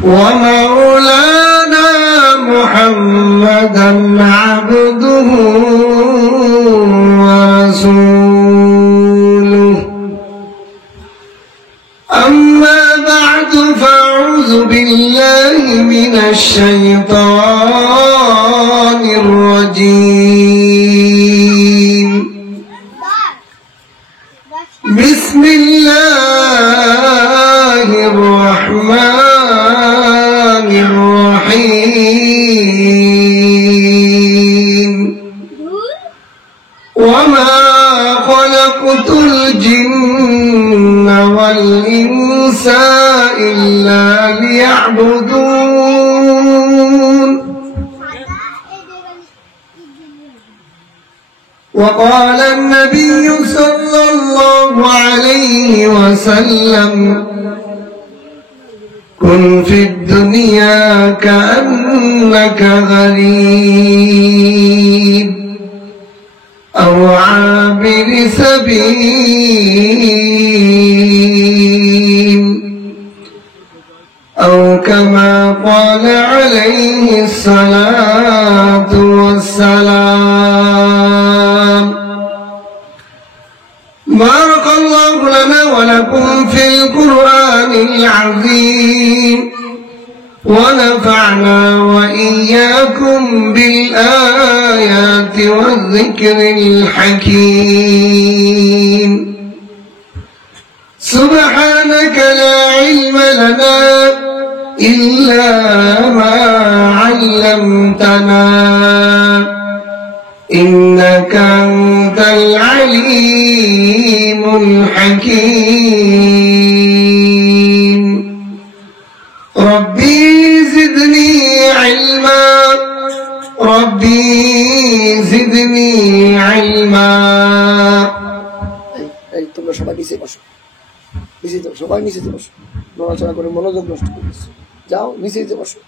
ومولانا محمدا عبده ورسوله أما بعد فأعوذ بالله من الشيطان الرجيم بسم الله الرحمن الرحيم وما خلقت الجن والإنس إلا ليعبدون وقال النبي صلى الله عليه وسلم كن في الدنيا كأنك غريب أو عابر سبيل أو كما قال عليه الصلاة والسلام. بارك الله لنا ولكم في القرآن العظيم ونفعنا وإياكم بالآيات والذكر الحكيم. سبحانك لا علم لنا إلا ما علمتنا إنك أنت العليم الحكيم. ربي زدني علما ربي زدني علما. এই তোমরা সবাই নিচে বসো, নিচে যাও, সবাই নিচে বসো, নড়াচড়া করে মনোযোগ নষ্ট করতেছো, যাও নিচে বসো।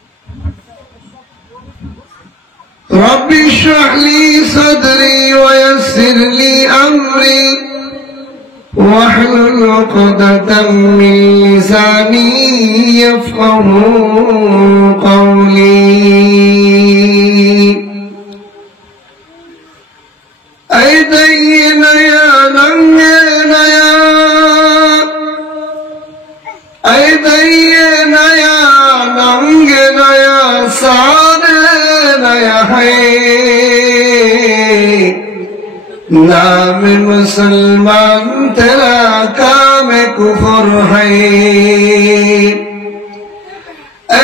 رب اشرح لي صدري ويسر لي أمري واحلل عقدة من لساني يفقهوا قولي. أيدين يا نمين يا أيدين يا نمين يا سعدين يا حي नाम मुसलमान तेरा काम कुफर है.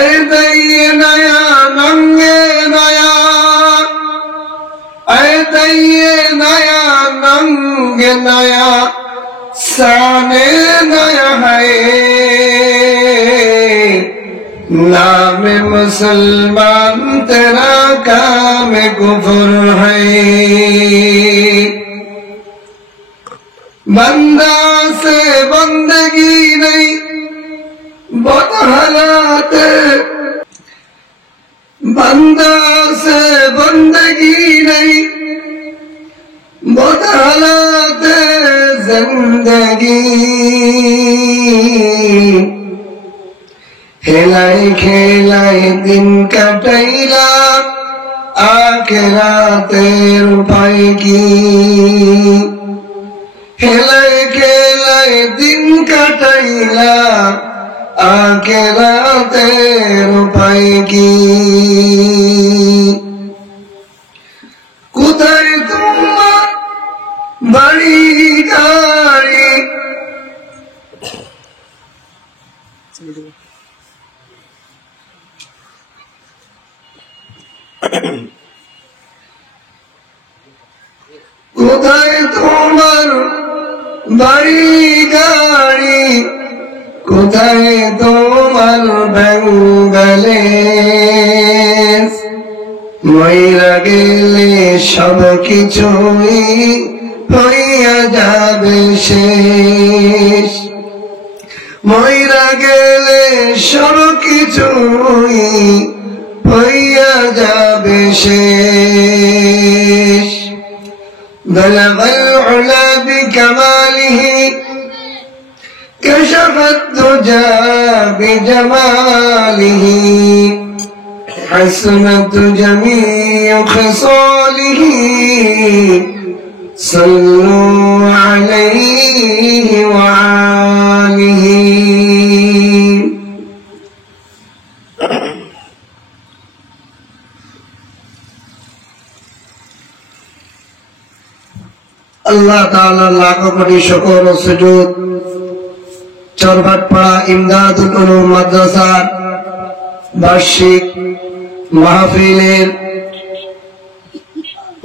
ऐ दये नया नंगे नया ऐ दये नया नंगे नया साने नया है. नाम मुसलमान तेरा काम कुफर है. बंदा से बंदगी नहीं बदहालात बंदा से बंदगी नहीं बदहालात जिंदगी. खेलाई खेलाई दिन कटैला आखिरातेर उपाय की. खेलाय खेलाय दिन काटाइला आखिरातेर उपाय की. কোথায় তোমার বাড়ি গাড়ি কোথায় তোমার বাড়ি গাড়ি কোথায় তোমার ব্যাঙ্গালেস. মইরা গেলে সব কিছুই হইয়া যাবে শেষ. মইরা গেলে সব কিছুই হইয়া যাবে শেষ. بلغ العلا بكماله كشف الدجى بجماله حسنت جميع خصاله صلوا عليه وآله আল্লাহ তাআলা লাখ কোটি শুকর ও সুজুদ চরভাটপাড়া ইমদাদুল উলুম মাদ্রাসার বার্ষিক মাহফিলের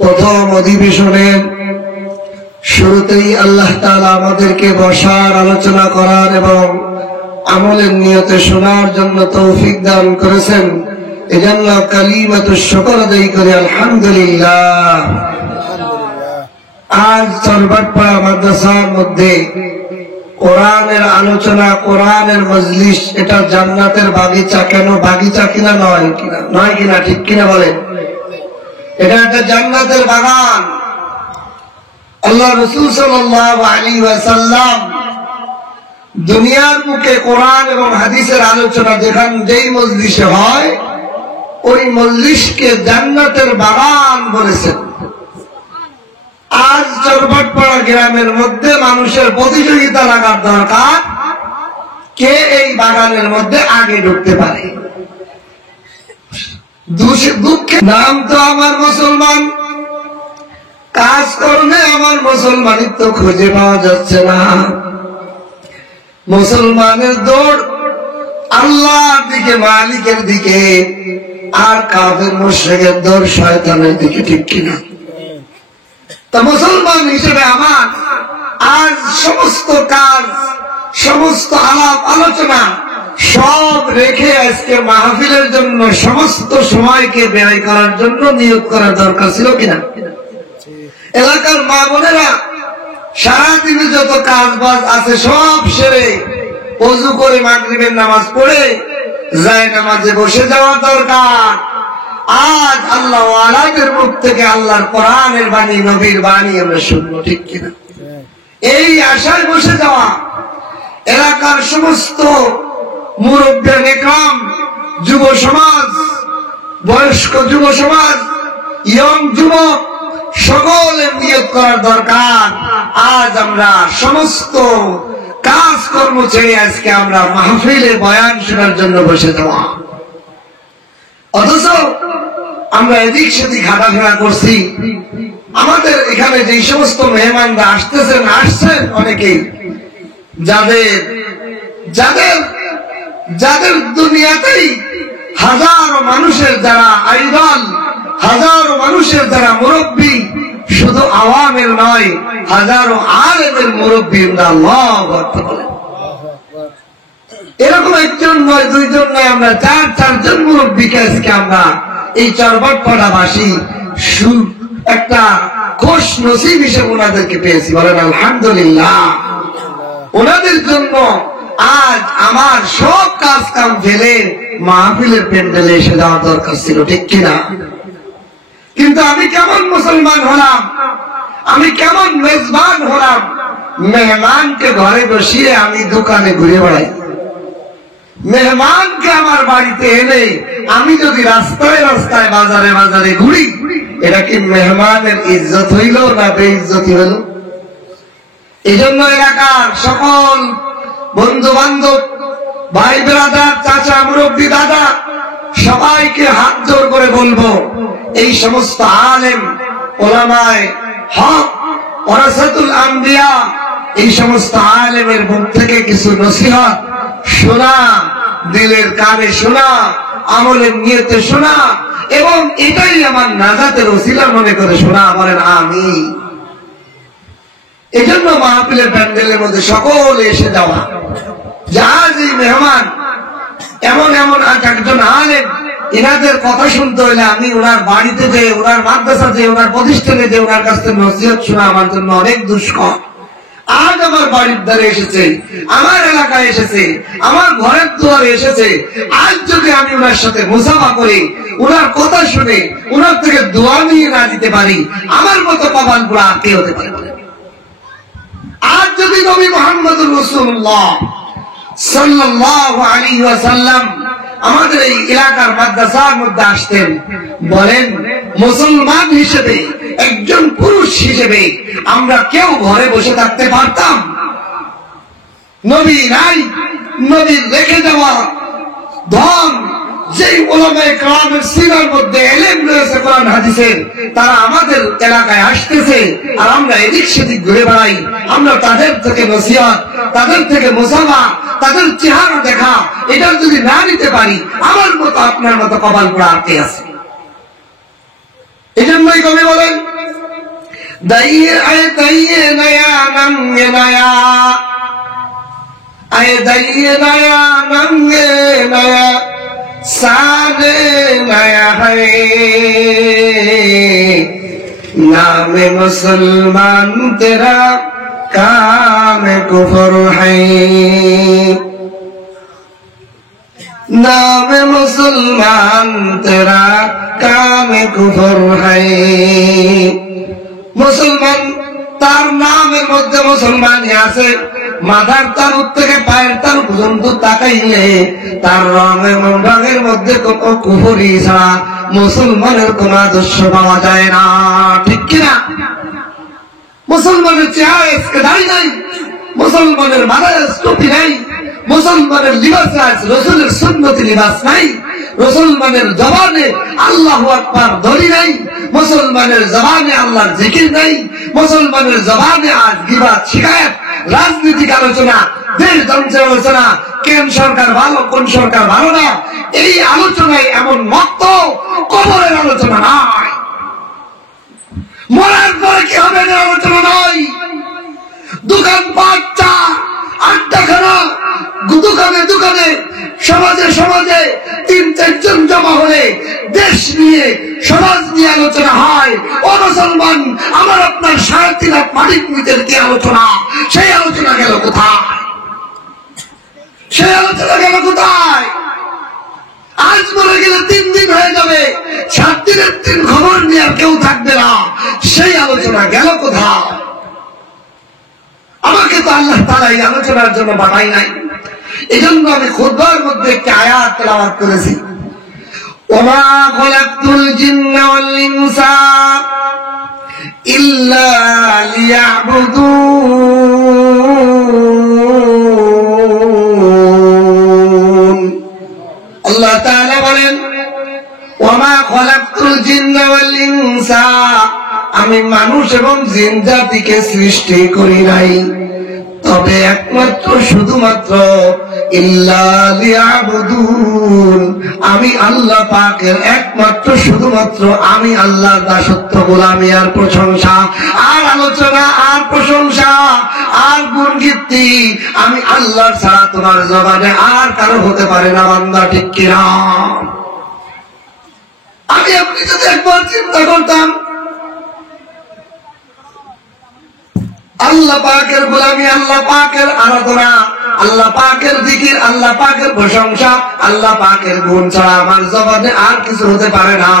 প্রথম অধিবেশনের শুরুতেই আল্লাহ তাআলা আমাদেরকে বসার, আলোচনা করার এবং আমলের নিয়তে শোনার জন্য তৌফিক দান করেছেন। এজন্য কালিমাতুশ শুকর আদায় করি আলহামদুলিল্লাহ। আজ চরভাটপাড়া মাদ্রাসার মধ্যে কোরআনের আলোচনা, কোরআনের মজলিস, এটা জান্নাতের বাগিচা। কেন বাগিচা কিনা নয় কিনা, নয় কিনা, ঠিক কিনা বলেন? এটা একটা জান্নাতের বাগান। আল্লাহ রাসূল সাল্লাল্লাহু আলাইহি ওয়াসাল্লাম দুনিয়ার মুখে কোরআন এবং হাদিসের আলোচনা যেই মজলিসে হয়, ওই মজলিসকে জান্নাতের বাগান বলেছেন। আজ চরভাটপাড়া গ্রামের মধ্যে মানুষের প্রতিযোগিতা লাগার দরকার, কে এই বাগানের মধ্যে আগে ঢুকতে পারে। দুঃখের নাম তো আমার মুসলমান, কাজকর্মে আমার মুসলমানিত্ব খুঁজে পাওয়া যাচ্ছে না। মুসলমানের দৌড় আল্লাহর দিকে, মালিকের দিকে, আর কাফের মুশরিকের দৌড় শয়তানের দিকে, ঠিক কিনা? তা মুসলমান হিসেবে আমার আজ সমস্ত কাজ, সমস্ত আলাপ আলোচনা সব রেখে আজকে মাহফিলের জন্য সমস্ত সময়কে ব্যয় করার জন্য নিয়োগ করার দরকার ছিল কিনা? এলাকার মা বোনেরা সারাদিনে যত কাজ বাজ আছে সব সেরে ওযু করে মাগরিবের নামাজ পড়ে যায় নামাজে বসে যাওয়া দরকার। আজ আল্লাহ ওয়ালাদের মুখ থেকে আল্লাহর কোরআনের বাণী, নবীর বাণী আমরা শুনবো, ঠিক কিনা? এই আশায় বসে যাওয়া। এলাকার সমস্ত মুরব্বিয়ান ইকরাম, যুব সমাজ, বয়স্ক যুব সমাজ, ইয়ং যুবক, সকলের নিয়ত করার দরকার। আজ আমরা সমস্ত কাজকর্ম ছেড়ে আজকে আমরা মাহফিলে বয়ান শোনার জন্য বসে যাওয়া। অথচ আমরা এদিক সেদিক হাঁটাফেরা করছি। আমাদের এখানে যে সমস্ত মেহমানরা আসছেন অনেকেই, যাদের দুনিয়াতেই হাজারো মানুষের যারা আইডল, হাজারো মানুষের যারা মুরব্বী, শুধু আওয়ামের নয়, হাজারো আলেমের মুরব্বী। আল্লাহু আকবার বলেন। এরকম একজন নয়, দুইজন নয়, আমরা চারজন মুরব্বীকে আজকে আমরা এই চরভাটপাড়াবাসী একটা খুশ নসিব হিসেবে ওনাদেরকে পেয়েছি, বলেন আলহামদুলিল্লাহ। ওনাদের জন্য আজ আমার সব কাজ কাম ফেলে মাহফিলের প্যান্ডেলে এসে যাওয়ার দরকার ছিল, ঠিক কিনা? কিন্তু আমি কেমন মুসলমান হলাম, আমি কেমন মেজবান হলাম, মেহমানকে ঘরে বসিয়ে আমি দোকানে ঘুরে বেড়াই। মেহমানকে আমার বাড়িতে এনে আমি যদি রাস্তায় রাস্তায়, বাজারে বাজারে ঘুরি, এটা কি মেহমানের ইজ্জত হইল না বেইজ্জতি হইল? এই জন্য এলাকার সকল বন্ধু বান্ধব, ভাই ব্রাদার, চাচা, মুরব্বী, দাদা, সবাইকে হাত জোর করে বলবো, এই সমস্ত আলেম, ওলামায়ে হক, ওয়ারাসাতুল আম্বিয়া, এই সমস্ত আলেমের মুখ থেকে কিছু নসিহত শোনা, দিলের কানে শোনা, আমলের নিয়তে শোনা, এবং এটাই আমার নাজাতের ওসিলা মনে করে শোনা, বলেন আমিন। এই জন্য মাহফিলের প্যান্ডেলের মধ্যে সকলে এসে যাওয়া। যার যে মেহমান এমন এমন একজন আলেম, এনাদের কথা শুনতে হলে আমি ওনার বাড়িতে যে, ওনার মাদ্রাসা যে, ওনার প্রতিষ্ঠানে যে, ওনার কাছ থেকে নসিহত শোনা আমার জন্য অনেক দুষ্কর। আজ আমার বাড়ির দ্বারে এসেছে, আমার এলাকায় এসেছে, আমার ঘরের দুয়ারে এসেছে। আজ যদি আমি ওনার সাথে মুসাফা করি, ওনার কথা শুনে, ওনার থেকে দোয়া নিয়ে না দিতে পারি, আমার মতো কপাল পোড়া কে হতে পারে? আর যদি নবী মুহাম্মদুর রাসূলুল্লাহ সাল্লাল্লাহু আলাইহি ওয়াসাল্লাম আমাদের এই এলাকার মাদ্রাসার মধ্যে আসতেন, বলেন মুসলমান হিসেবে, একজন পুরুষ হিসেবে আমরা কেউ ঘরে বসে থাকতে পারতাম? নবী নাই, নবীর রেখে যাওয়া ধন, যেই উলামায়ে কেরামের সিরার মধ্যে ইলম রয়েছে কোরআন হাদিসের, তারা আমাদের এলাকায় আসতেছে আর আমরা এদিক সেদিক ঘুরে বেড়াই। আমরা তাদের থেকে নসিহত, তাদের থেকে মুসাফা, তাদের চেহারা দেখা, এটা যদি না নিতে পারি, আমার মতো আপনার মতো কপাল পোড়া আর কে আছে? এই জন্যই কবি বলেন, দাইয়ে আয় দাইয়ে নয়া নঙ্গে নয়া, আয় দাইয়ে নয়া নঙ্গে নয়া, सारे नया है नाम मुसलमान तेरा काम कुफर है, नाम मुसलमान तेरा काम कुफर है। मुसलमान তার নামের মধ্যে মুসলমানই আছে, মাথার তালু থেকে পায়ের তালু পর্যন্ত তাকাইলে তার রঙের মধ্যে কোন কুফরি ছাড়া মুসলমানের কোন আদর্শ পাওয়া যায় না, ঠিক কিনা? মুসলমানের চেহারা দাড়ি নাই, মুসলমানের মাথায় টুপি নাই, মুসলমানের লিবাসে আছে রসুলের সুন্নতি লিবাস নাই, মুসলমানের জবানে আল্লাহু আকবার ধ্বনি নাই, মুসলমানের জবানে আল্লাহর জিকির নাই, মুসলমানের জবানে আজ গীবত, শিকায়ত, রাজনৈতিক আলোচনা, দেশ ধ্বংসের আলোচনা, কোন সরকার ভালো কোন সরকার ভালো না, এই আলোচনায় এমন মত কবরের আলোচনা নয়, মরার পরে কি হবে এর আলোচনা নয়। দোকান পাটটা আড্ডাখানা, দোকানে দোকানে, সমাজে সমাজে ৩-৪ জন জমা হলে দেশ নিয়ে সমাজ নিয়ে আলোচনা হয়। ও মুসলমান, আমার আপনার ৩.৫ লাখ মালিক মিতের কি আলোচনা? সেই আলোচনা গেল কোথায়? সেই আলোচনা গেল কোথায়? আজ মরে গেলে ৩ দিন হয়ে যাবে, ৭ দিনের দিন খবর নিয়ে আর কেউ থাকবে না, সেই আলোচনা গেল কোথায়? আমাকে তো আল্লাহ তাআলা এই আলোচনার জন্য পাঠাই নাই। এজন্য আমি খুতবার মধ্যে একটা আয়াত তেলাওয়াত করেছি, ওমা খলাকতুল জিন্না ওয়াল ইনসা ইল্লা লিয়াবুদুন। আল্লাহ তাআলা বলেন, ওমা খলাকতুল জিন্না ওয়াল ইনসা, আমি মানুষ এবং জিন জাতিকে সৃষ্টি করি নাই, তবে একমাত্র শুধুমাত্র ইল্লা লিয়াবুদুন, আমি আল্লাহ পাকের একমাত্র শুধুমাত্র আমি আল্লাহর দাসত্ব, গোলামি আর প্রশংসা আর আলোচনা আর প্রশংসা আর গুণ কীর্তি আমি আল্লাহর ছাড়া তোমার জবানে আর কারো হতে পারে না, বান্দা, ঠিক কিনা? আমি আপনি যদি একবার চিন্তা করতাম আল্লাহ পাকের গোলামি, আল্লাহ পাকের আরাধনা, আল্লাহ পাকের জিকির, আল্লাহ পাকের প্রশংসা, আল্লাহ পাকের গুণ ছাড়া আমার জবানে আর কিছু হতে পারে না,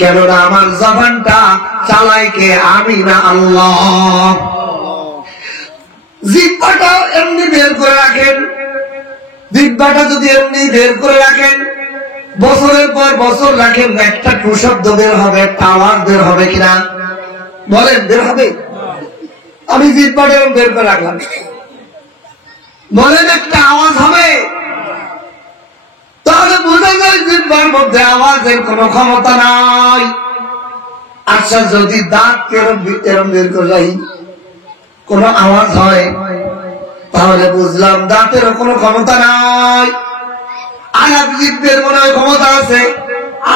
কেননা আমার জবানটা চালাই কে? আমি না, আল্লাহ। জিহ্বাটা এমনি বের করে রাখেন, জিহ্বাটা যদি এমনি বের করে রাখেন, বছরের পর বছর রাখেন, একটা টু শব্দ বের হবে, একটা আওয়াজ বের হবে কিনা বলেন? বের হবে? আমি জিহ্বাটা বের করে রাখলাম, বলেন একটা আওয়াজ হবে? তাহলে বোঝা যায় জিহ্বার মধ্যে আওয়াজের কোন ক্ষমতা নাই। আচ্ছা, যদি দাঁত এরম বের করে রাখি কোন আওয়াজ হয়, তাহলে বুঝলাম দাঁতেরও কোন ক্ষমতা নাই। আলা জিহ্বের মনে হয় ক্ষমতা আছে,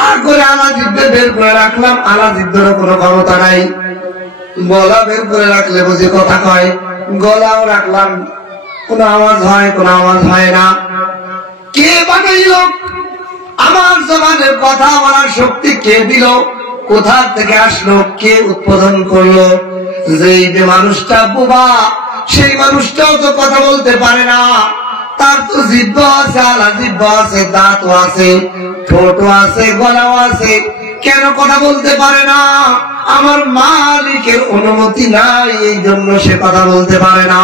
আর করে আলা জিহ্বে বের করে রাখলাম, আলা জিহ্বেরও কোন ক্ষমতা নাই। গলা বের করে রাখলে বুঝি কথা কয়, গলাও রাখলাম, কোন আওয়াজ হয়? কোন আওয়াজ হয় না। কে বানাইল আমার জবানের কথা বলার শক্তি? কে দিল? কোথা থেকে আসলো? কে উৎপাদন করলো? যেই মানুষটা বোবা, সেই মানুষটাও তো কথা বলতে পারে না, তার তো জিহ্বা আছে, আলা জিহ্বা আছে, দাঁতও আছে, ঠোঁটও আছে, গলাও আছে, কেন কথা বলতে পারে না? আমার মালিকের অনুমতি নাই, এই জন্য সে কথা বলতে পারে না।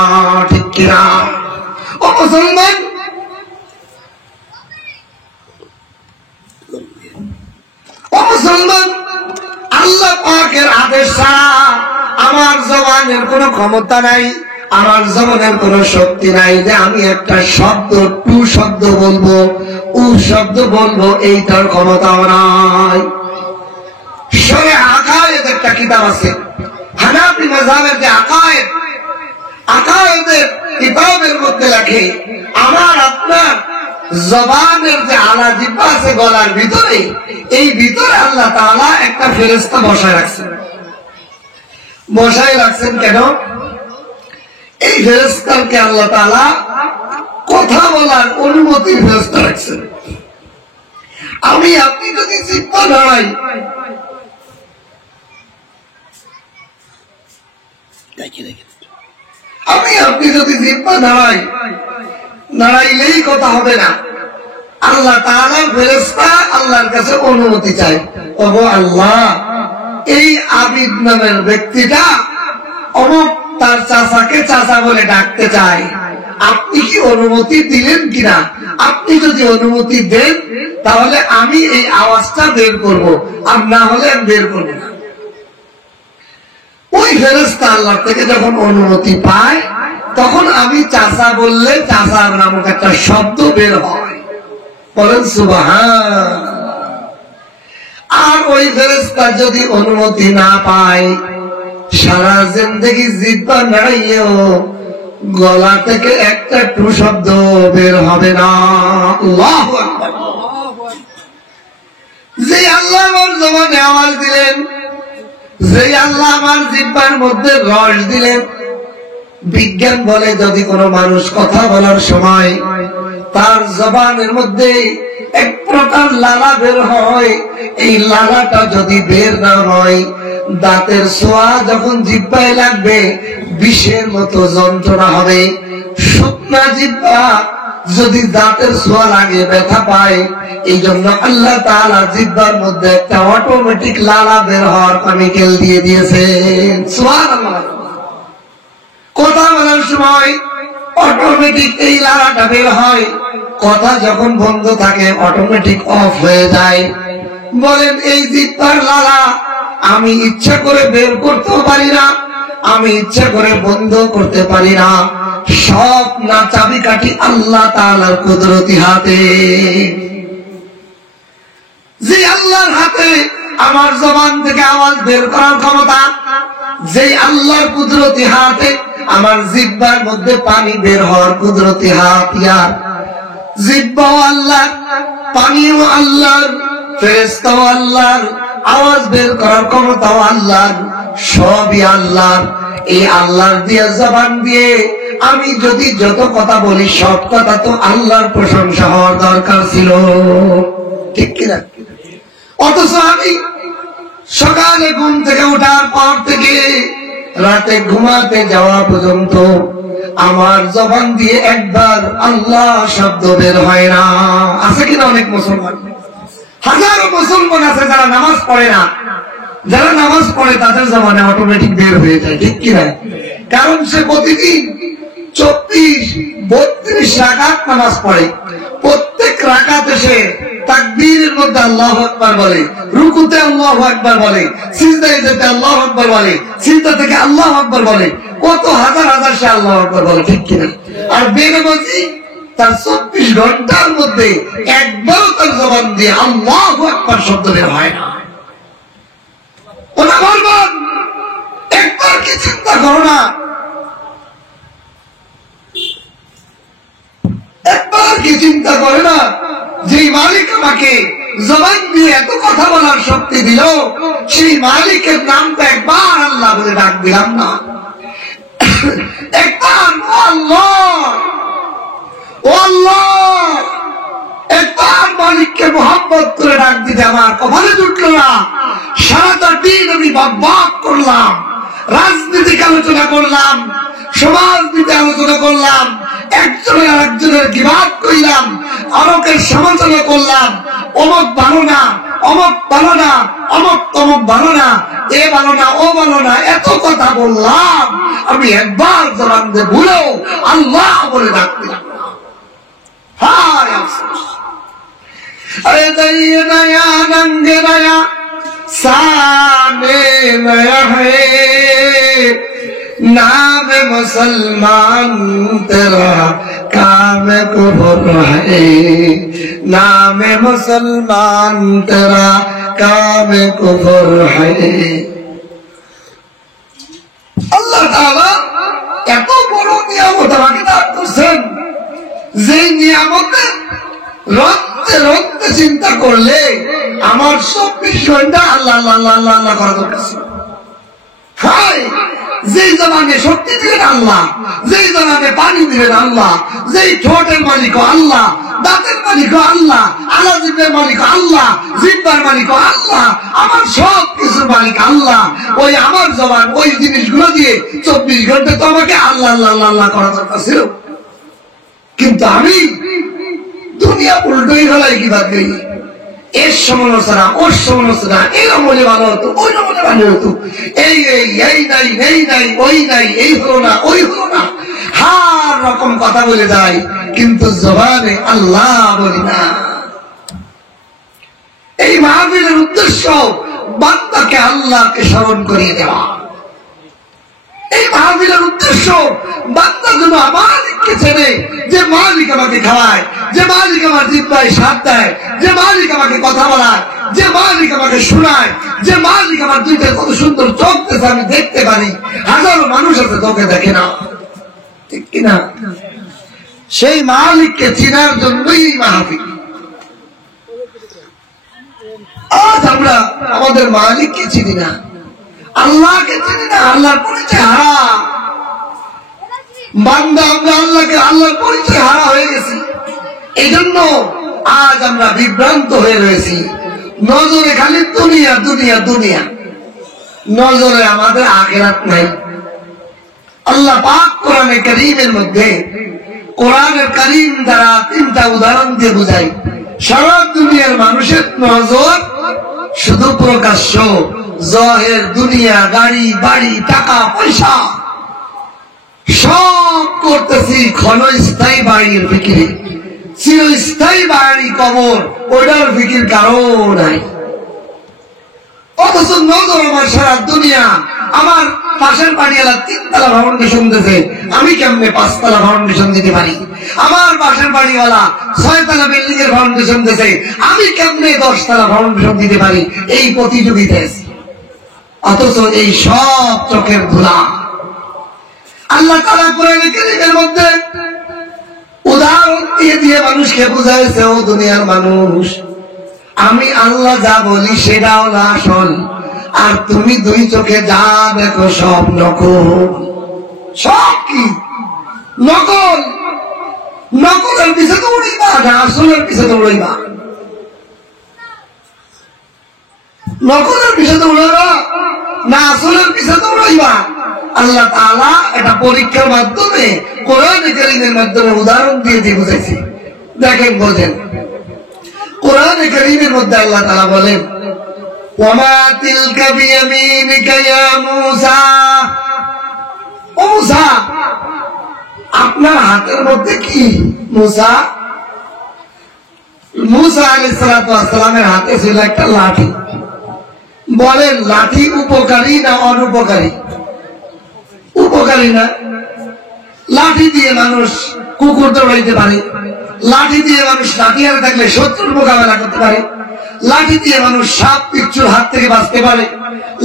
ঠিক কিনা? ও মুসলমান, ও মুসলমান, আল্লাহ পাকের আদেশ ছাড়া আমার জবানের কোনো ক্ষমতা নাই, আমার জবানের কোনো শক্তি নাই যে আমি একটা শব্দ টু শব্দ বলবো, উ শব্দ বলবো, এইটার ক্ষমতাও নাই। শরে আকায়েদ একটা কিতাব আছে, হানাফি মাযহাবের যে আকায়েদ, আকায়েদের কিতাবের মধ্যে লেখে আমার আপনার জবানের যে আলা জিহ্বা আছে গলার ভিতরে, এই ভিতরে আল্লাহ তাআলা একটা ফেরেশতা বসায় রাখছেন। বসায় রাখছেন কেন? এই ফেরেশতাকে আল্লাহ তাআলা কথা বলার অনুমতি ফেরেশতা রাখছেন। আমি আপনি যদি জিহ্বা নাড়াই, আমি আপনি যদি জিহ্বা নাড়াইলেই কথা হবে না। আল্লাহ তাআলা ফেরেশতা আল্লাহর কাছে অনুমতি চায়, ওগো আল্লাহ, এই আবিদ নামের ব্যক্তিটা অমুক তার চাচাকে চাচা বলে ডাকতে চায়, আপনি কি অনুমতি দিলেন কিনা? আপনি যদি অনুমতি দেন তাহলে আমি এই আওয়াজটা বের করব, আর না হলে আমি বের করব না। ওই ফেরেশতা আল্লাহ থেকে যখন অনুমতি পায়, তখন আমি চাচা বললে চাচার নামক একটা শব্দ বের হয়। বলেন সুবহান। আর ওই ফেরেশতা যদি অনুমতি না পায়, সারা জিন্দেগি জিহ্বা নাড়াইয়েও গলা থেকে একটা টু শব্দ বের হবে না। আল্লাহু আকবার। যে আল্লাহ আমার জবানে আওয়াজ দিলেন, যে আল্লাহ আমার জিহ্বার মধ্যে রস দিলেন, বিজ্ঞান বলে যদি কোনো মানুষ কথা বলার সময় তার জবানের মধ্যে এক প্রকার লালা বের হয়, এই লালাটা যদি বের না হয়, দাঁতের ছোঁয়া যখন জিহ্বায় লাগবে বিষের মতো যন্ত্রণা হবে। শুকনা জিহ্বা যদি দাঁতের ছোঁয়া লাগে ব্যথা পায়। এই জন্য আল্লাহ তাআলা জিহ্বার মধ্যে একটা অটোমেটিক লালা বের হওয়ার কেমিক্যাল দিয়ে দিয়েছেন। সুবহানাল্লাহ। কথা বলার সময় অটোমেটিক এই লালাটা বের হয়, কথা যখন বন্ধ থাকে অটোমেটিক অফ হয়ে যায়। বলেন এই জিহ্বার লালা আমি ইচ্ছা করে বের করতেও পারি না, আমি ইচ্ছা করে বন্ধ করতে পারি না। সব না চাবিকাঠি আল্লাহ তাআলার কুদরতি হাতে। যে আল্লাহর হাতে আমার জবান থেকে আওয়াজ বের করার ক্ষমতা, যে আল্লাহর কুদরতি হাতে আমার জিহ্বার মধ্যে পানি বের হওয়ার কুদরতি হাত। ইয়ার জিহ্বাও আল্লাহর, পানিও আল্লাহর, ফেরেশতাও আল্লাহর, আওয়াজ বের করার ক্ষমতাও আল্লাহর, সবই আল্লাহর। এই আল্লাহর দিয়ে জবান দিয়ে আমি যদি যত কথা বলি সব কথা তো আল্লাহর প্রশংসা হওয়ার দরকার ছিল। ঠিক কিনা? অথচ আমি সকালে ঘুম থেকে ওঠার পর থেকে রাতে ঘুমাতে যাওয়া পর্যন্ত আমার জবান দিয়ে একবার আল্লাহ শব্দ বের হয় না। আছে কিনা অনেক মুসলমান? হাজারো মুসলমান আছে যারা নামাজ পড়ে না, যারা নামাজ পড়ে তাদের জবানে অটোমেটিক বের হয়ে যায়। ঠিক কিনা? কারণ সে প্রতিদিন 24-32 রাকাত নামাজ পড়ে। প্রত্যেক রাকাতে সে তাকবীরের মধ্যে আল্লাহু আকবার বলে, রুকুতে আল্লাহু আকবার বলে, সিজদায় যেতে আল্লাহু আকবার বলে, সিজদা থেকে আল্লাহু আকবার বলে, কত হাজার হাজার সে আল্লাহু আকবার বলে। ঠিক কিনা? আর বেনামাজি তার 24 ঘন্টার মধ্যে একবারও তার জবান দিয়ে আল্লাহু আকবার শব্দ বের হয় না। ওটা বলবেন, একবার কি চিন্তা করো না, একবার কি চিন্তা করে না যে মালিক আমাকে জবান দিয়ে এত কথা বলার শক্তি দিল, সেই মালিকের নামটা একবার আল্লাহ বলে ডাক দিলাম না। একবার আল্লাহ, ও আল্লাহ, একবার মালিককে মোহাম্মত করে ডাক দিতে আমার কপালে জুটল না। সারাটা দিন আমি বাক করলাম, রাজনীতিক আলোচনা করলাম, সমাজনীতি আলোচনা করলাম, একজনের আরেকজনের গিবাদ কইলাম, অমকের সমালোচনা করলাম, অমক ভালো না, অমক ভালো না, অমক তমক ভালো না, এ ভালো না, ও ভালো না, এত কথা বললাম, আমি একবার জবান দিয়ে ভুলেও আল্লাহ বলে ডাকলাম। হায় আফসোস। अरे दरिए नया रंग नया सामने नया है, नाम मुसलमान तेरा काम कुफर है, नाम मुसलमान तेरा काम कुफर है। আল্লাহ তাআলা এত বড় নিয়ামত আমাকে দান করেছেন, যে নিয়ামতে রক্তে রক্তে চিন্তা করলে আমার 24 ঘন্টা আল্লাহ আল্লাহ আল্লাহ আল্লাহ করা দরকার ছিল। হায়, যেই জমানে শক্তি দিলেন আল্লাহ, যেই জমানে পানি দিলেন আল্লাহ, যেই ঠোঁটের মালিক আল্লাহ, দাঁতের মালিক আল্লাহ, আলাজিবের মালিক আল্লাহ, জিব্বার মালিক আল্লাহ, আমার সব কিছুর মালিক আল্লাহ। ওই আমার জবান ওই জিনিসগুলো দিয়ে 24 ঘন্টা তো আমাকে আল্লাহ আল্লাহ আল্লাহ আল্লাহ করা দরকার ছিল। কিন্তু আমি দুনিয়া উল্টোই গলায় কি বাদ গই, এর সমালোচনা ওর সমালোচনা, এই রমলে ভালো হতো, ওই রমলে ভালো হতো, এই এই এই নাই এই নাই ওই নাই, এই হলো না ওই হলো না, হার রকম কথা বলে যায়, কিন্তু জবানে আল্লাহ বলি না। এই মাহফিলের উদ্দেশ্য বান্দাকে আল্লাহকে স্মরণ করিয়ে দেওয়া। এই মাহফিলের উদ্দেশ্য বান্দা যেন মালিককে চেনে, যে মালিক আমাকে খাওয়ায়, যে মালিক আমার জিহ্বায় স্বাদ দেয়, যে মালিক আমাকে কথা বলায়, যে মালিক আমাকে শোনায়, যে মালিক আমার দুইটা কত সুন্দর চোখ দেখে আমি দেখতে পারি, হাজারো মানুষ আছে তোকে দেখে না, ঠিক কিনা? সেই মালিককে চেনার জন্যই এই মাহফিল। আজ আমরা আমাদের মালিককে চিনি না, আল্লাহকে চিনি না, আল্লাহর পরিচয় হারা বান্দা, আমরা আল্লাহকে আল্লাহর পরিচয় হারা হয়ে গেছি। এই জন্য আজ আমরা বিভ্রান্ত হয়ে রয়েছি। নজরে খালি দুনিয়া দুনিয়া দুনিয়া, নজরে আমাদের আখিরাত নাই। আল্লাহ পাক কোরআনে কারীমের মধ্যে, কোরআনের কারীম দ্বারা 3টা উদাহরণ দিয়ে বুঝাই, সারা দুনিয়ার মানুষের নজর শুধু প্রকাশ্য জহের দুনিয়া, গাড়ি বাড়ি টাকা পয়সা সব করতেছি ক্ষণস্থায়ী বাড়ির ফিকিরে, চিরস্থায়ী বাড়ি কবর ওটার ফিকির কারো নাই। অথচ নজর আমার সারা দুনিয়া, আমার পাশের বাড়িওয়ালা 3তলা ফাউন্ডেশন দিয়েছে, আমি কেমনে 5তলা ফাউন্ডেশন দিতে পারি? আমার পাশের বাড়িওয়ালা 6তলা বিল্ডিং এর ফাউন্ডেশন দিয়েছে, আমি কেমনে 10তলা ফাউন্ডেশন দিতে পারি? এই প্রতিযোগিতায়। অথচ এই সব চোখের ধুলা। আল্লাহ তাআলা কোরআনে কারীমের মধ্যে উদাহরণ দিয়ে দিয়ে মানুষকে বুঝাইছে, ও দুনিয়ার মানুষ, আমি আল্লাহ যা বলি সেটাও না আসল, আর তুমি 2 চোখে যা দেখো সব নকল। সব কি নকল? নকলের পিছে তো উড়িবা না, আসলের পিছে তো উড়িবা। নকলের পিছে তো উড়াবা না, আসলের পিছে তো উড়াইবা। আল্লাহ তাআলা এটা পরীক্ষার মাধ্যমে কোরআনে কারীমের মাধ্যমে উদাহরণ দিয়ে দিয়ে বুঝাইছে। দেখেন বোঝেন, কোরআনে কারীমের মধ্যে আল্লাহ তাআলা বলেন, ওয়ামা তিলকা বিয়ামিনিকা ইয়া মূসা, ও মূসা আপনার হাতের মধ্যে কি? মূসা আলাইহিস সালাতু ওয়াস সালামের হাতে ছিল একটা লাঠি। বলেন লাঠি উপকারী না অনুপকারী? উপকারী না? লাঠি দিয়ে মানুষ কুকুর দৌড়াইতে পারে, লাঠি দিয়ে মানুষ লাঠিয়ারে থাকলে শত্রুর মোকাবেলা করতে পারে, লাঠি দিয়ে মানুষ সাপ পিচ্ছুর হাত থেকে বাঁচতে পারে,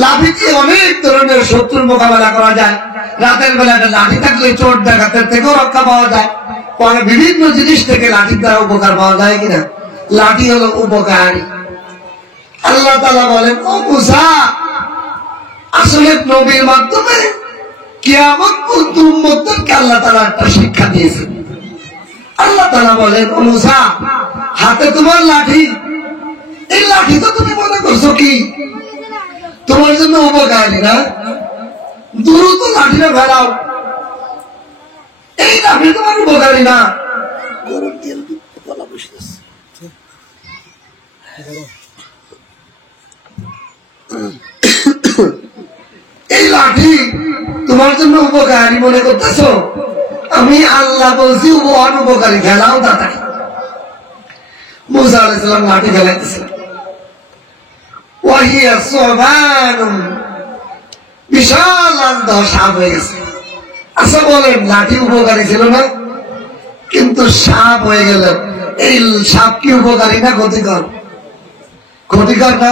লাঠি দিয়ে অনেক ধরনের শত্রুর মোকাবেলা করা যায়। রাতের বেলা একটা লাঠি থাকলে চোর ডাকাতের থেকেও রক্ষা পাওয়া যায়। বিভিন্ন জিনিস থেকে লাঠির দ্বারা উপকার পাওয়া যায় কিনা? লাঠি হলো উপকারী। আল্লাহ তাআলা বলেন, ও মূসা আসলে নবীর মাধ্যমে কিয়ামত পর্যন্ত উম্মতকে আল্লাহ তাআলা একটা শিক্ষা দিয়েছেন। আল্লাহ তাআলা বলেন, ও মূসা হাতে তোমার লাঠি, এই লাঠি তো তুমি মনে করছো কি তোমার জন্য উপকারী না? দ্রুত লাঠিটা ফেলাও। এই লাঠি তোমার উপকারী না। গরম দিয়ে গলা বসে যাচ্ছে। এই লাঠি তোমার জন্য উপকারী মনে করতেছ? আমি আল্লাহ বলছি অনুপকারী, খেলাও তাড়াতাড়ি। মুসা আলাইহিস সালাম লাঠি ফেলাইতেছিলেন, ওয়াহিয়া সুবানুন, বিশাল সাপ হয়ে গেছে। আচ্ছা বলেন, লাঠি উপকারী ছিল না, কিন্তু সাপ হয়ে গেল। এই সাপ কি উপকারী না ক্ষতিকর? ক্ষতিকর না?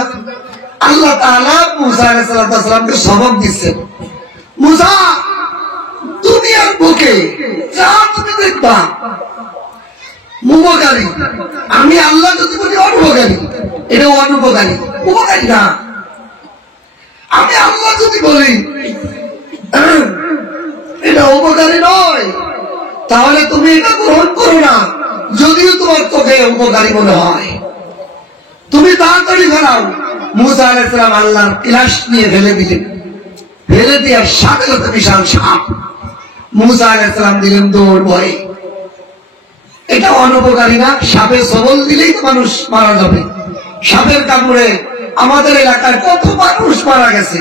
আল্লাহ তাআলা মুসা আলাইহিস সালামকে সবক দিচ্ছেন, মুসা দুনিয়ার বুকে যা তুমি দেখবা উপকারী, আমি আল্লাহ যদি বলি অনুপকারী, এটা অনুপকারী, উপকারী না। আমি আল্লাহ যদি বলি এটা উপকারী নয়, তাহলে তুমি এটা গ্রহণ করো না, যদিও তোমার চোখে উপকারী মনে হয়। তুমি তাড়াতাড়ি ফেরাও। মুসা আলাইহিস সালাম আল্লাহর ক্লাস নিয়ে ফেলে দিলেন, ফেলে দেওয়ার সাথে সাথে বিশাল সাপ। মুসা আলাইহিস সালাম দিলেন দৌড় ভয়ে। এটা অনুপকারী না? সাপে সবল দিলেই তো মানুষ মারা যাবে। সাপের কামড়ে আমাদের এলাকায় কত মানুষ মারা গেছে।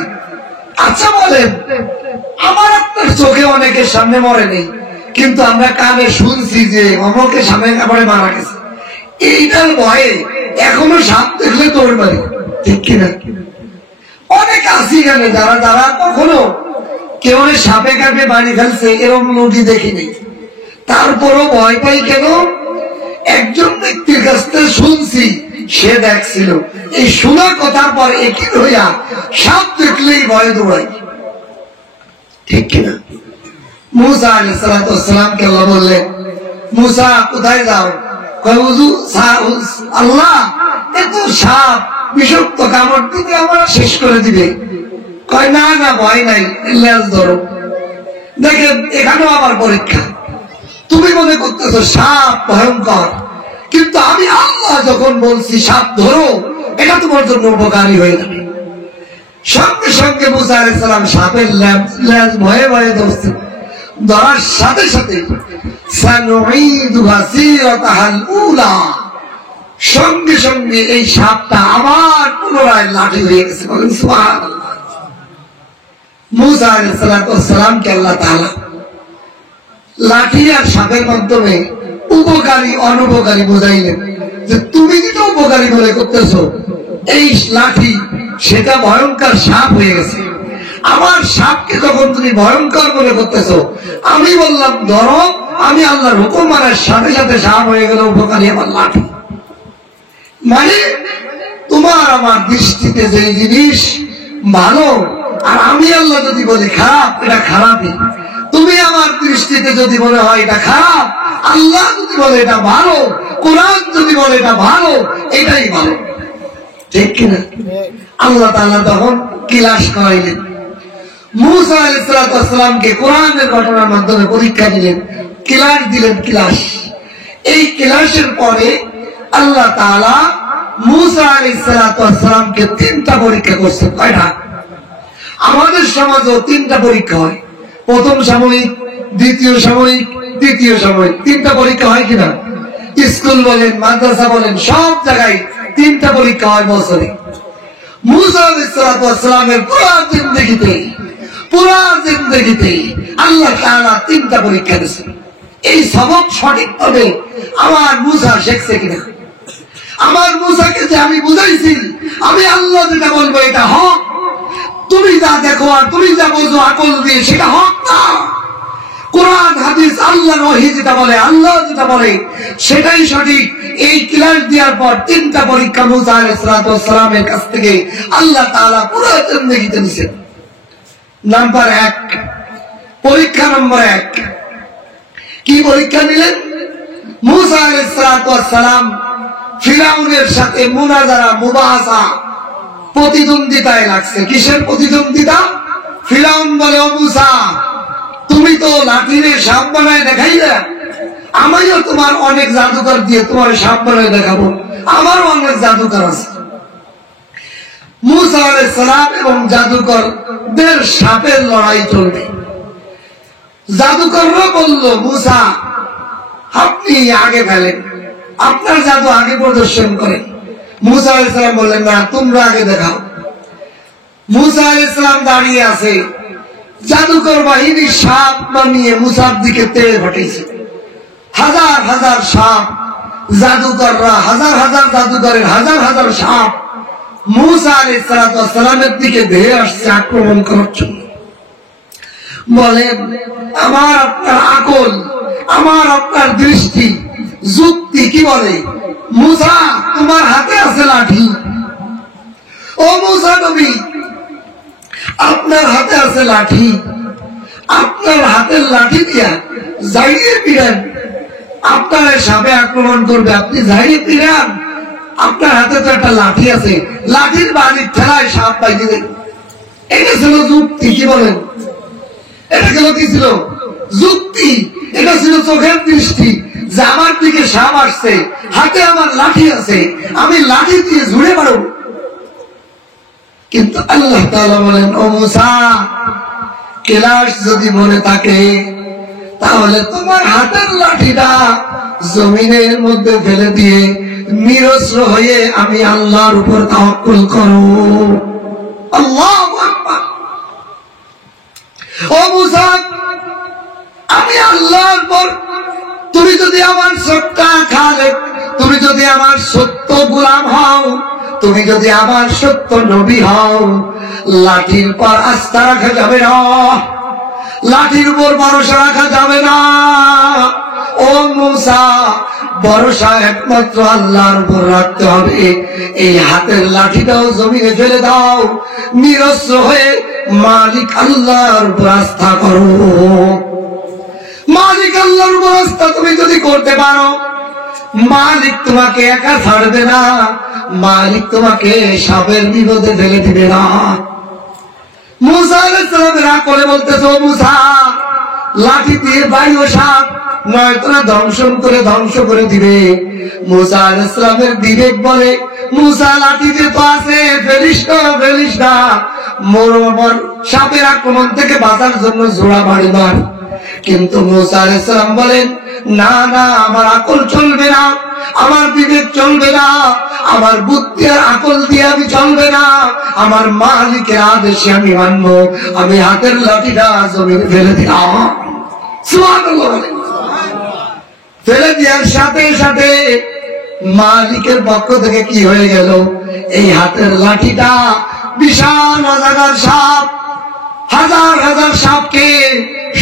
আচ্ছা বলেন, আমার আপনার চোখে অনেকের সামনে মরে নেই, কিন্তু আমরা কানে শুনছি যে অমুকের সামনে কামড়ে মারা গেছে। এইটার ভয়ে এখনো সাপ দেখলে দৌড় মারি, ঠিক কিনা? অনেক আছি এখানে যারা যারা কখনো কেউ সাপে কাটে বাড়ি ফেলছে, এরকম লোকই দেখিনি। তারপরও ভয় পাই কেন? একজন ব্যক্তির কাছ থেকে শুনছি, সে দেখছিল। এই শোনা কথার পর একই হইয়া সাপ দেখলেই ভয় দৌড়াই, ঠিক কিনা? মুসা আলাইহিস সালামকে আল্লাহ বললেন, মুসা কোথায় যাও? কয় আল্লাহ, এত সাপ বিষাক্ত, কামড় দিতে আমরা শেষ করে দিবে। কয় না না, ভয় নাই, লেজ ধরো। দেখেন এখানেও আবার পরীক্ষা। তুমি মনে করতেছো সাপ ভয়ঙ্কর, কিন্তু আমি আল্লাহ যখন বলছি সাপ ধরো, এটা তোমার জন্য উপকারী হয়ে যাবে। সঙ্গে সঙ্গে মুসা আলাইহিস সালাম সাপের লেজ ভয়ে ভয়ে ধরছেন। ধরার সাথে সাথে সানুঈদুহা সিরাতাহাল উলা, সঙ্গে সঙ্গে এই সাপটা আবার পুনরায় লাঠি হয়ে গেছে। বলেন সুবহানাল্লাহ। মুসা আলাইহিস সালামকে আল্লাহ তাআলা লাঠি আর সাপের মাধ্যমে উপকারী অনুপকারী বোঝাইলেন, যে তুমি যেটা উপকারী মনে করতেছো এই লাঠি, সেটা ভয়ঙ্কর সাপ হয়ে গেছে। আমার সাপকে যখন তুমি ভয়ঙ্কর মনে করতেছো, আমি বললাম ধরো, আমি আল্লাহর হুকুম মানার সাথে সাথে সাপ হয়ে গেল উপকারী আমার লাঠি। মানে তোমার আমার দৃষ্টিতে যে জিনিস ভালো, আর আমি আল্লাহ যদি বলি খারাপ, এটা খারাপই। তুমি আমার দৃষ্টিতে যদি মনে হয় এটা খারাপ, আল্লাহ যদি বলে এটা ভালো, কোরআন যদি বলে এটা ভালো, এটাই ভালো, ঠিক কিনা? আল্লাহ তাআলা তখন ক্লাস করাইলেন। মুসা আলাইহিস সালামকে কোরআনের ঘটনার মাধ্যমে পরীক্ষা দিলেন, ক্লাস দিলেন। ক্লাস, এই ক্লাসের পরে আল্লাহ তাআলা মুসা আলাইহিস সালামকে 3টা পরীক্ষা করছেন। কয়টা? আমাদের সমাজেও 3টা পরীক্ষা হয়। প্রথম সাময়িক, দ্বিতীয় সাময়িক, তৃতীয় সাময়িক। 3টা পরীক্ষা হয় কিনা? স্কুল বলেন, মাদ্রাসা বলেন, সব জায়গায় 3টা পরীক্ষা হয় বছরে। মুসা আলাইহিস সালামের পুরা জিন্দেগিতে আল্লাহ তাআলা 3টা পরীক্ষা দিয়েছেন। এই সবক সঠিকভাবে আমার মুসা শিখছে কিনা? আমার মুসাকে যে আমি বুঝাইছি, আমি আল্লাহ যেটা বলবো এটা হক, তুমি যা দেখো আর তুমি যা বোঝো আকল দিয়ে, সেটা হক না। কোরআন হাদিস আল্লাহর ওহী যেটা বলে, আল্লাহ যেটা বলে, সেটাই সঠিক। এই ক্লাস দেওয়ার পর 3টা পরীক্ষা মুসা আলাইহিস সালামের কাছ থেকে আল্লাহ তাআলা পুরো জিন্দেগিতে নিছেন। নাম্বার 1, পরীক্ষা নম্বর 1, কি পরীক্ষা নিলেন? মুসা আলাইহিস সালাম ফিরাউনের সাথে মুনাজারা, মুবাহাসা, প্রতিদ্বন্দ্বিতায় লাগছে। কিসের প্রতিদ্বন্দ্বিতা? ফিরাউন বলে, ও মুসা, তুমি তো লাঠিরে সাপ বানায় দেখাইলে, আমিও তোমার অনেক জাদুকর দিয়ে তোমার সাপ বানায় দেখাবো, আমারও অনেক জাদুকর আছে। মুসা আলাইহিস সালাম এবং জাদুকরদের সাপের লড়াই চলবে। জাদুকররা বলল, মুসা আপনি আগে ফেলেন, আপনার জাদু আগে প্রদর্শন করেন। মুসা আলাইহিস সালাম বললেন, না, তোমরা আগে দেখাও। মুসা আলাইহিস সালাম দাঁড়িয়ে আছে, জাদুকর বাহিনী সাপ বানিয়ে মুসার দিকে তেড়ে ফাটিয়েছে। হাজার হাজার সাপ, জাদুকররা হাজার হাজার জাদুকরের হাজার হাজার সাপ মুসা আলাইহিস সালামের দিকে ধেয়ে আসছে আক্রমণ করার জন্য। বলেন, আমার আপনার আকল, আমার আপনার দৃষ্টি, যুক্তি কি বলে, মুসা তোমার হাতে আছে লাঠি। ও মুসা নবী, আপনার হাতে আছে লাঠি, আপনার হাতের লাঠি দিয়া যাইয়ে পিড়ান, আপনার সাপে আক্রমণ করবে, আপনি যাইয়ে পিড়ান, আপনার হাতে তো একটা লাঠি আছে, লাঠির বাড়ির ঠেলায় সাপ পাইতে দেন। এটা ছিল যুক্তি, কি বলেন? এটা গেল কি ছিল? যুক্তি। এটা ছিল চোখের দৃষ্টি, যে আমার দিকে সাপ আসছে, হাতে আমার লাঠি আছে, আমি লাঠি দিয়ে ঝুড়ে মারব। কিন্তু আল্লাহ তাআলা বলেন, ও মুসা, ক্লাস যদি মনে থাকে তাহলে তোমার হাতের লাঠিটা জমিনের মধ্যে ফেলে দিয়ে নিরস্ত্র হয়ে আমি আল্লাহর উপর তাওয়াক্কুল করো। আল্লাহু আকবার। ও মুসা, আমি আল্লাহর উপর, তুমি যদি আমার সত্য খালেক, তুমি যদি আমার সত্য গোলাম হও, তুমি যদি আমার সত্য নবী হও, লাঠির পর আস্থা রাখা যাবে না, লাঠির উপর ভরসা রাখা যাবে না। ও মুসা, ভরসা একমাত্র আল্লাহর উপর রাখতে হবে। এই হাতের লাঠিটাও জমিনে ফেলে দাও, নিরস্ত্র হয়ে মালিক আল্লাহর উপর আস্থা করো। মালিক আল্লাহর উপর আস্থা তুমি যদি করতে পারো, মালিক তোমাকে একা ছাড়বে না, মালিক তোমাকে সাপের বিপদে ফেলে দিবে না। মুসা আলাইহিস সালামের আকলে বলতেছে, ও মুসা, লাঠি দিয়ে বাইও সাপ, নয়তো না ধ্বংস করে দিবে। মুসা আলাইহিস সালামের বিবেক বলে, মুসা লাঠিতে তো আছে, ফেলিস না, মোর সাপের আক্রমণ থেকে বাঁচার জন্য জোড়া বাড়ি মার। কিন্তু মুসা আলাইহিস সালাম বলেন, না না, আমার আকল চলবে না, আমার বিবেক চলবে না, আমার বুদ্ধি আর আকল দিয়ে আমি চলবে না, আমার মালিকের আদেশে আমি মানবো। আমি হাতের লাঠিটা জমিনে ফেলে দিলাম। সুবহানাল্লাহ। ফেলে দেওয়ার সাথে সাথে মালিকের পক্ষ থেকে কি হয়ে গেল, এই হাতের লাঠিটা বিশাল অজাগার সাপ, হাজার হাজার সাপকে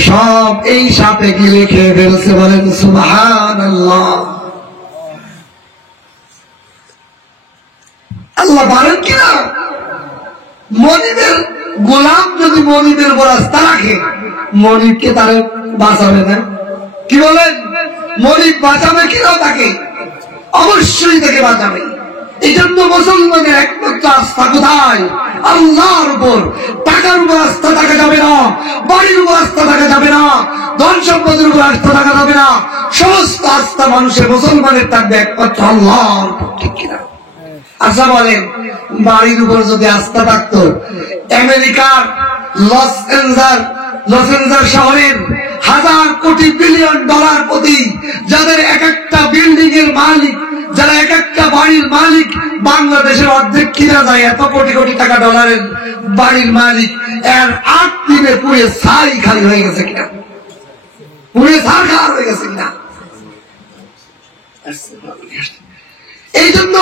সব এই সাপে গিলে খেয়ে ফেলছে। বলেন সুবহানাল্লাহ। আল্লাহ পারেন কিনা? মনিবের গোলাম যদি মনিবের উপর আস্থা রাখে, মনিবকে তারে বাঁচাবে না? কি বলেন? মনিব বাঁচাবে কিনা তাকে? অবশ্যই তাকে বাঁচাবে। এই জন্য মুসলমানের একমাত্র আস্থা কোথায়? আল্লাহর উপর। টাকার উপর আস্থা থাকা যাবে না, বাড়ির উপর আস্থা থাকা যাবে না, ধন সম্পদের উপর আস্থা থাকা যাবে না। সমস্ত আস্থা মানুষের, মুসলমানের থাকবে একমাত্র আল্লাহর উপর। ঠিক কিনা? আচ্ছা বলেন, বাড়ির উপর যদি আস্থা থাকতো, আমেরিকার লস এঞ্জেলস শহরের হাজার কোটি বিলিয়ন ডলার প্রতি যাদের এক একটা বিল্ডিং এর মালিক, যারা এক একটা বাড়ির মালিক, বাংলাদেশের অর্ধেক কিনা যায় এত কোটি কোটি টাকা ডলারের বাড়ির মালিক, এর 8 দিনে পুরে ছাই খালি হয়ে গেছে কিনা? পুরে ছাড় খাওয়া হয়ে গেছে কিনা? এই জন্য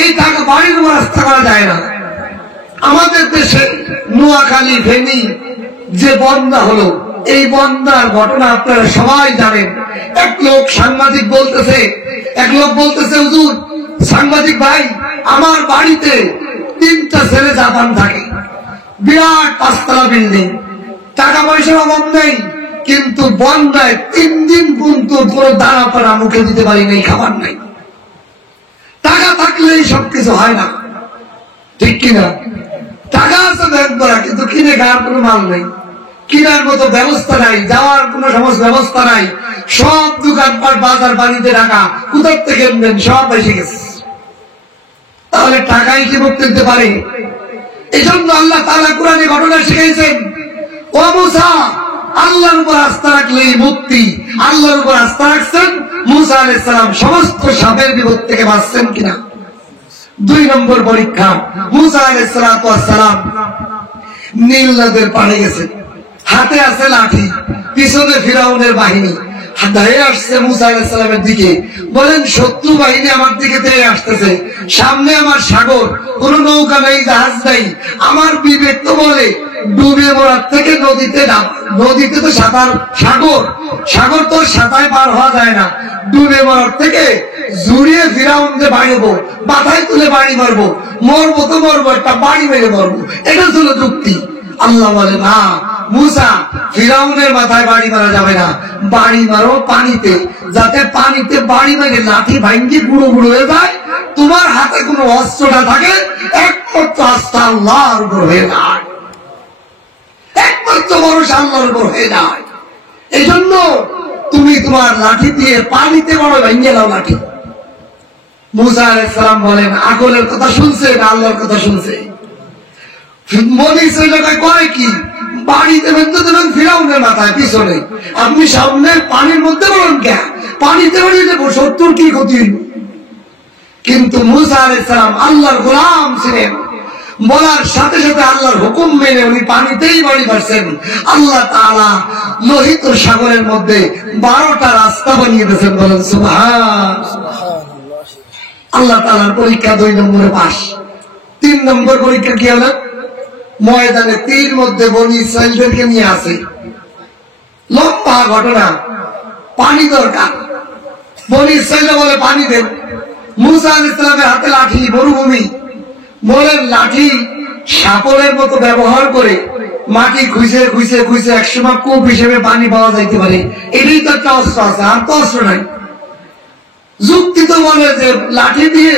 এই টাকা বাড়ির উপর আস্থা করা যায় না। আমাদের দেশে নোয়াখালী, ফেনী যে বন্যা হলো, এই বন্যার ঘটনা আপনারা সবাই জানেন। এক লোক সাংবাদিক বলতেছে, হুজুর সাংবাদিক ভাই, আমার বাড়িতে 3টা ছেলে জাপান থাকে, বিরাট 5তলা বিল্ডিং, টাকা পয়সার অভাব নেই, কিন্তু বন্যায় 3 দিন পর্যন্ত কোনো দানা পানা মুখে দিতে পারি নাই, খাবার নাই। টাকা থাকলেই সবকিছু হয় না, ঠিক কিনা? টাকা আছে ব্যাংক করা, কিন্তু কিনে খাওয়ার কোনো মাল নেই, কিনার মতো ব্যবস্থা নাই, যাওয়ার কোনো সমস্ত ব্যবস্থা নাই। সব দোকানপাট, বাজার বাড়িতে টাকা কোথার থেকে নেন, সব এসে গেছে। তাহলে টাকাই কি মুক্তি দিতে পারে? এই জন্য আল্লাহ তাআলা কোরআনে ঘটনা শিখাইছেন, ও মুসা আল্লাহর উপর আস্থা রাখলেই মুক্তি। আল্লাহর উপর আস্থা রাখছেন, মুসা আলাইহিস সালাম সমস্ত সাপের বিপদ থেকে বাঁচছেন কিনা। 2 নম্বর পরীক্ষা, মুসা আলাইহিস সালাম নীল নদের পাড়ে গেছেন, হাতে আছে লাঠি, পিছনে ফিরাউনের বাহিনী ধেয়ে আসছে মুসা আলাইহিস সালামের দিকে। বলেন শত্রু বাহিনী আমার দিকে ধেয়ে আসতেছে, সামনে আমার সাগর, কোন নৌকা নেই, জাহাজ নেই। আমার বিবেক তো বলে ডুবে মরার থেকে নদীতে নাম, নদীতে তো সাঁতার, সাগর, সাগর তো সাঁতারে পার হওয়া যায় না। ডুবে মরার থেকে জুড়িয়ে ফিরাউনকে বাড়িবো, মাথায় তুলে বাড়ি মারবো, মরবো তো মরবো, একটা বাড়ি মেরে মরবো, এটা ছিল যুক্তি। আল্লাহ বলে না মুসা, ফিরাউনের মাথায় বাড়ি মারা যাবে না, বাড়ি মারো পানিতে, যাতে পানিতে বাড়ি মেরে লাঠি ভাঙ্গি গুঁড়ো গুঁড়ো হয়ে যায়, তোমার হাতে কোনো অস্ত্রটা থাকে, একমাত্র আস্থা আল্লাহর উপর হয়ে যায়, একমাত্র ভরসা আল্লাহর উপর হয়ে যায়। এই জন্য তুমি তোমার লাঠি দিয়ে পানিতে বড় ভেঙে দাও লাঠি। মুসা আলাইহিস সালাম বলেন আকলের কথা শুনছে না আল্লাহর কথা শুনছে? বনি ইসরাইল করে কি, বাড়িতে বেঁধে দেবেন ফিরাউনের মাথায় পিছনে, আপনি সামনে পানির মধ্যে বলেন কে, পানিতে বাড়িয়ে দেবো, শত্রুর কি ক্ষতি হইল? কিন্তু মুসা আলাইহিস সালাম আল্লাহর গোলাম ছিলেন, বলার সাথে সাথে আল্লাহর হুকুম মেনে উনি পানিতেই বাড়ি মারছেন। আল্লাহ তাআলা লোহিত সাগরের মধ্যে 12টা রাস্তা বানিয়ে দিয়েছেন, বলেন সুবহানাল্লাহ। আল্লাহ তাআলার পরীক্ষা 2 নম্বরে পাস। 3 নম্বর পরীক্ষা কি হলো? ময়দানে তীর মধ্যে বনি ইসরাইলদেরকে নিয়ে আসে, লম্বা ঘটনা, পানি দরকার। বনি ইসরাইল বলে পানি দেন, মুসা আলাইহিস সালামের হাতে লাঠি, মরুভূমি, বলেন লাঠি সাপলের মতো ব্যবহার করে মাটি খুঁজে খুঁজে খুঁজে একসময় কূপ হিসেবে পানি পাওয়া যাইতে পারে, এটাই তো একটা অস্ত্র আছে, আর তো অস্ত্র নাই। যুক্তি তো বলে যে লাঠি দিয়ে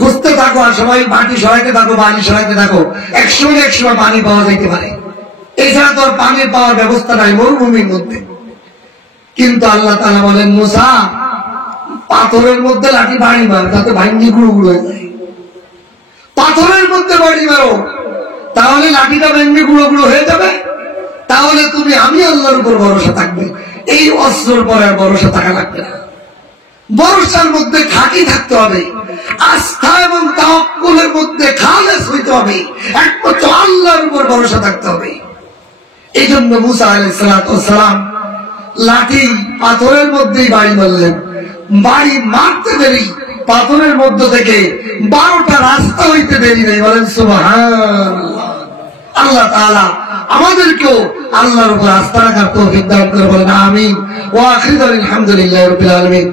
খুঁজতে থাকো, আর সবাই মাটি সরাইতে থাকো, পানি সরাইতে থাকো, একসময় পানি পাওয়া যাইতে পারে, এছাড়া তো আর পানির পাওয়ার ব্যবস্থা নাই মরুভূমির মধ্যে। কিন্তু আল্লাহ তাআলা বলেন মুসা, পাথরের মধ্যে লাঠি বাড়ি মার, তাতে ভাঙ্গি গুঁড়ো গুঁড়ো হয়ে যায়। পাথরের মধ্যে বাড়ি মারো, তাহলে লাঠিটা ভেঙে গুঁড়ো গুঁড়ো হয়ে যাবে, তাহলে তুমি আমি আল্লাহর উপর ভরসা থাকবে। এই অস্ত্রের পরে আর ভরসা থাকা লাগবে না, ভরসার মধ্যে খাঁটি থাকতে হবে, আস্থা এবং তাওয়াক্কুলের মধ্যে খালেস হইতে হবে, একমাত্র আল্লাহর উপর ভরসা থাকতে হবে। এই জন্য মুসা আলাইহিস সালাম লাঠি পাথরের মধ্যেই বাড়ি মারলেন, বাড়ি মারতে দেরি, পাথরের মধ্য থেকে 12টা রাস্তা হইতে দেরি নেই, বলেন সুবহানাল্লাহ। আল্লাহ তাআলা আমাদেরকেও আল্লাহর উপর আস্থা রাখার তৌফিক দান করে, বলেন আমিন। ওয়া আখিরু আলহামদুলিল্লাহি রাব্বিল আলামিন।